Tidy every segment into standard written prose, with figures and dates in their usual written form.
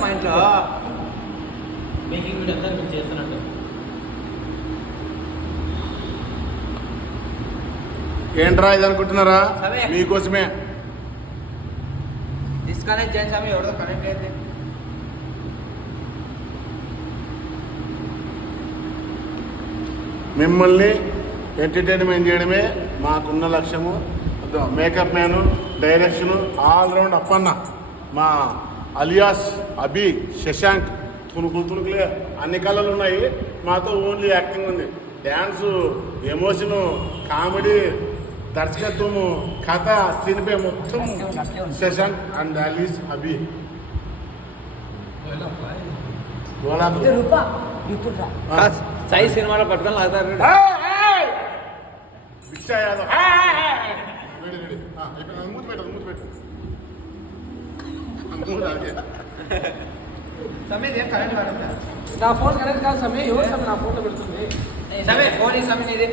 మా ఇంట్లో making video అంతా మీరు చేస్తున్నట్టు. ఏంట్రా ఇది అనుకుంటున్నారా? మీకోసమే. డిస్కనెక్ట్ చేయండి స్వామి, ఎవరితో కనెక్ట్ అయింది. మిమ్మల్ని ఎంటర్టైన్మెంట్ చేయడమే మాకున్న లక్ష్యము. Makeup man, direction, all round Appanna, మా అలియాస్ అభి, శశాంక్, తుణుకులే అన్ని కళలు ఉన్నాయి. మాతో ఓన్లీ యాక్టింగ్ ఉంది. డ్యాన్సు, ఎమోషను, కామెడీ, దర్శకత్వము, కథ, సినిమా మొత్తం శశాంక్ అండ్ అలీస్ అభి. సై సినిమాలో పట్టుకొని లాగుతారు. భిక్షా యాదవ్ మూతి పెట్టదు. సమయం కరెంట్ వాడడం నా ఫోన్ కరెక్ట్ కాదు సమయం. ఎవరు సమయం నా ఫోన్లో పెడుతుంది? సమయం ఫోన్ ఈ సమయం ఇది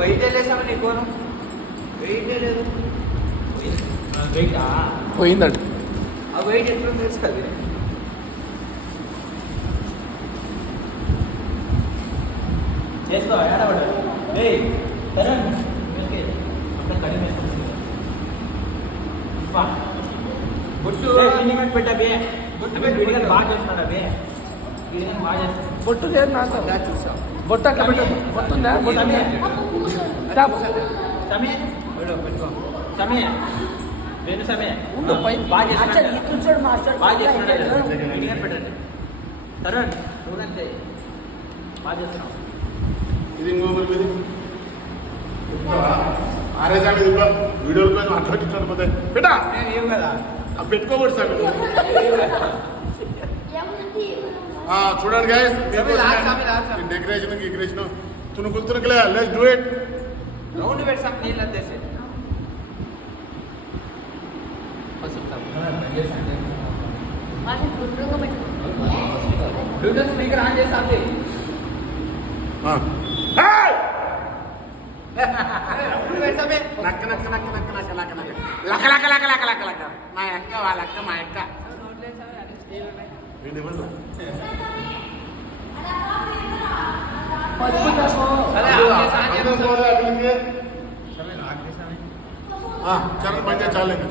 వెయిట్ లేదు సమయం. నీ ఫోను వెయిట్ లేదు. వెయిటా పోయిందండి. ఆ వెయిట్ ఎట్లా తెలుసు కదా. చేసుకో ఏడబడ్డాడు. తరుణ్ అక్కడ కడిగి బొట్టు ఇండిమెంట్ పెట్టాబే. బొట్టు పెట్టి విడిగా బాగా చేస్తున్నాడు అబే. ఇది బాగా చేస్తాడు. బొట్టు లేదు నాకు. చూసాం బొట్టు అట్లా పెట్టదు. బొట్టు ఉందా? బొట్టు సమయ పెట్టుకో. సమయ వేణు సమయ బాగా చేస్తున్నాడు. బాగా చేస్తున్నాడు. విడిగా పెట్టండి. తరుణ్ చూడండి బాగా చేస్తున్నావు. ఇది ఇంకొకరి మీద ఆరేసామి వీడియోల మీద అట్లా పోతాయి. పెట్టా ఏం కదా పెట్టుకోకూడదు సార్. చూడండి గైస్, డెకరేషన్ తుణుకులే. Let's do it. రౌండ్ పెడతాం నీళ్ళు అందేసి బ్లూటూత్ స్పీకర్ ఆన్ చేస్తాంది. మా అక్క వాళ్ళ అక్క మా అక్క చరణ్ పని చాలండి.